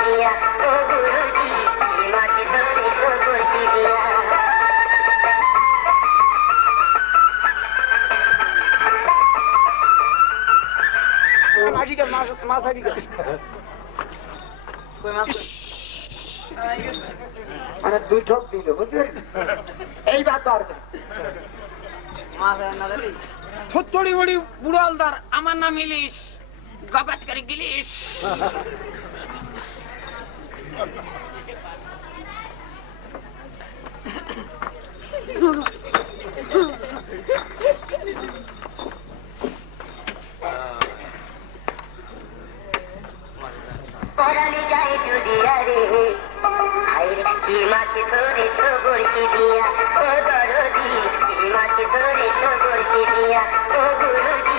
দিয়া ও গুরুজি কি মাটি ধরে বর্ষি দিয়া মাথা দিকে মানে দুই ঠোক দিল বুঝলেন এইবার দরকার থুতড়ি বড়ি বুড়ো আলদার আমার নাম ইলিশ গবাজ করে গিলিস পরানি যায় ডুবিয়া রে হাইরে কি মাটি ধরেছ বর্ষি দিয়া ও দরদি কি মাটি ধরেছ বর্ষি দিয়া ও গুরুজি